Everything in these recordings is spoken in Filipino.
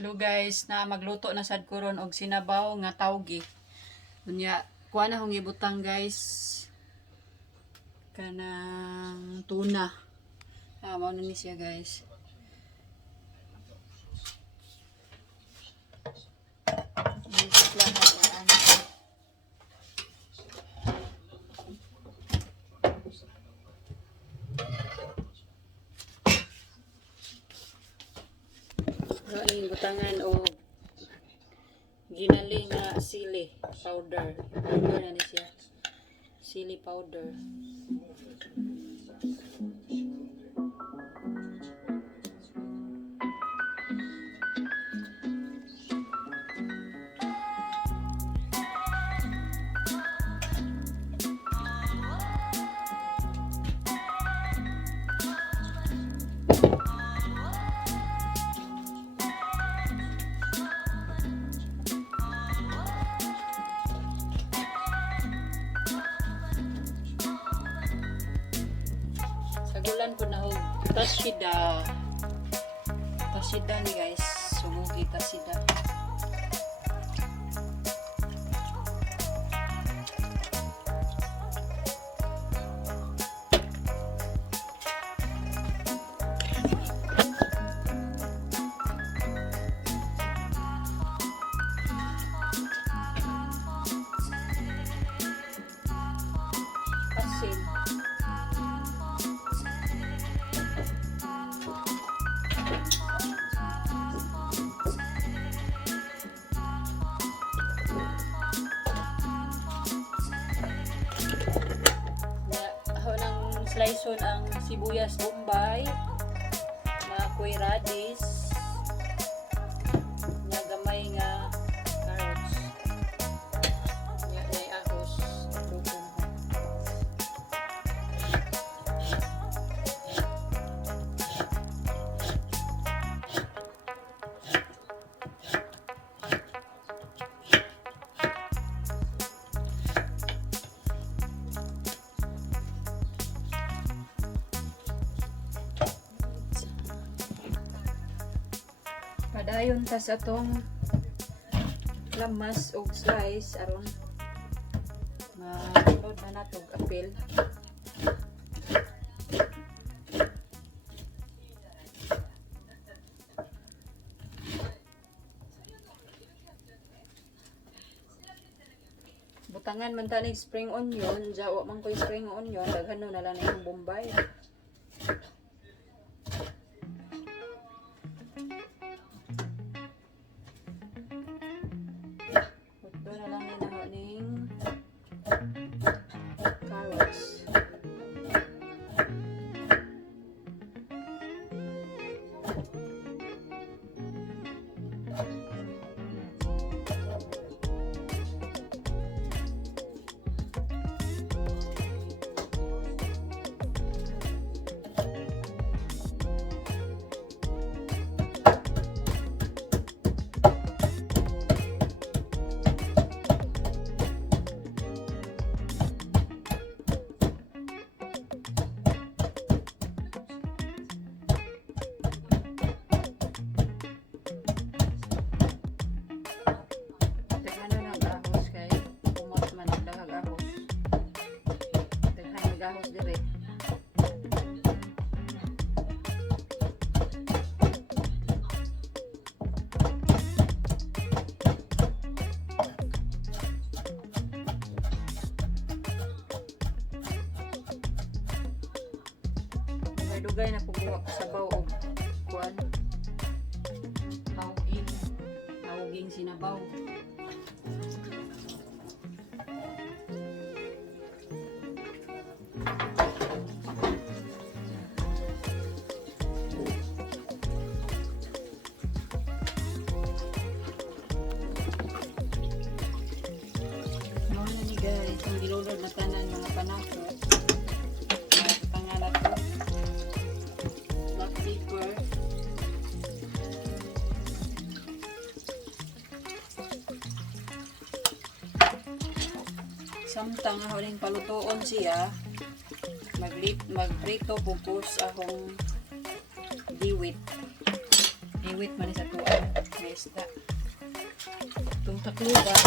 Hello guys, na magluto na sad ko ron og sinabaw nga taoggi. Unya, kuha na akong ibutang guys. Kanang tuna. Mao na ni siya guys. Ang butangan o ginali nga sili powder. Powder na ni siya. Sili powder. Sagulan po na og tasida. Tasida ni guys. Sumugi tasida. Asin. Slice ang sibuyas bombay, mga kuy radish, nga gamay nga carrots, nga ahos, lupon. Padayon ta sa atong lamas og slice aron ma-load na natog apil. Butangan man tanig spring onion, jawa man koy spring onion, daghan na lang yung bombay. Gahos dire. May dugay na pagbuwak sa sabaw og kuan. Taogging sinabaw. Guys, ang gilulod na tanan mga panakot. Pangalat ko. Black pepper. Samtang ako rin palutoon siya, magprito pupos akong diwit. Iwit man sa tuan. May isda. Itong takluban.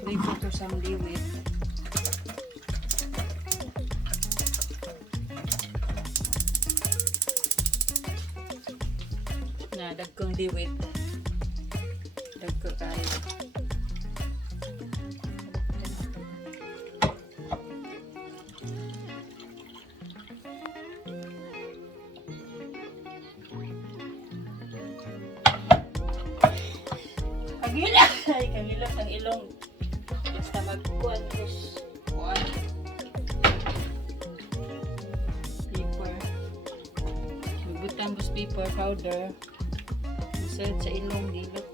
Prito to sa liwit. Na dagkong liwit. Dagko kayo. Kagila! Ay, kagila ang ilong. Basta magkuhan kus. Kuhan. Paper. Magbutang bus paper powder. Masad sa ilong dilok.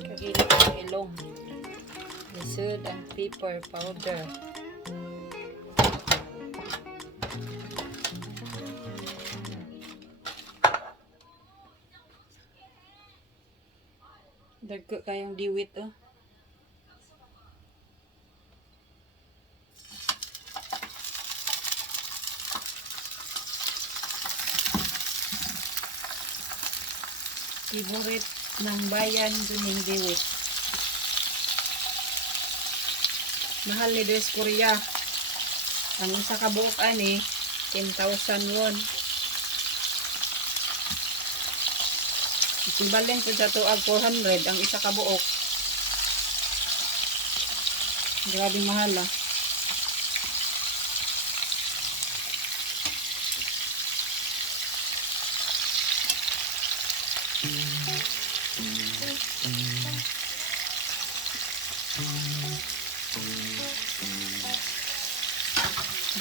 Kagila ang ilong. Masad ang paper powder. Dagko kayong diwit oh. Favorite ng bayan duning diwit. Mahal ni Dres Korea. Ang isa ka buok ani 10,000 won. Sibalin po sa tuag 400 ang isa ka buok. Grabe mahal ah.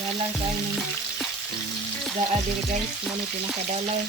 Dalang kayo ng daadir guys. Mano pinakadalay.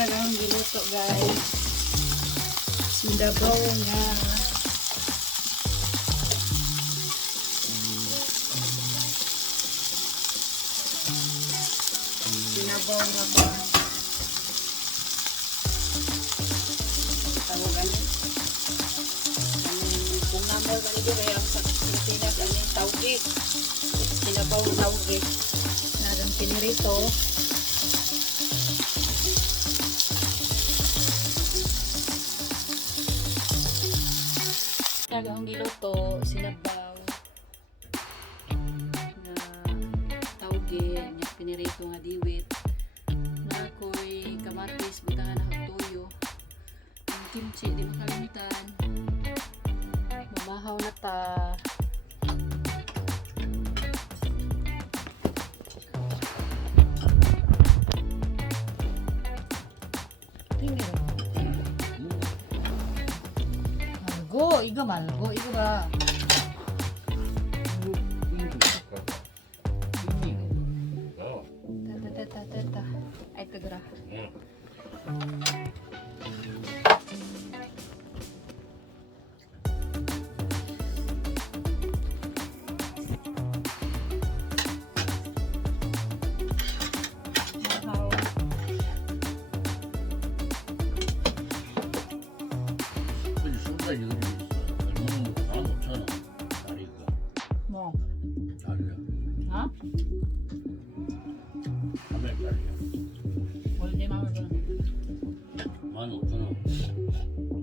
Ang giluto guys, sinabaw nga ba tawagan kung namol man ito kaya sa Pilipinas ano yung taoggi, sinabaw taoggi na ang pinirito. Ang giluto, sinabaw na taoggi, nya pinirito nga diwit na ako'y kamatis, butangan na tuyo, ang kimchi, di makalimtan, mamahaw na ta. Iga malgo, iga ba? Tata. Ay, tagra. 뭐? 다리야. 어? 300짜리야. 원래 마음을 15,000원.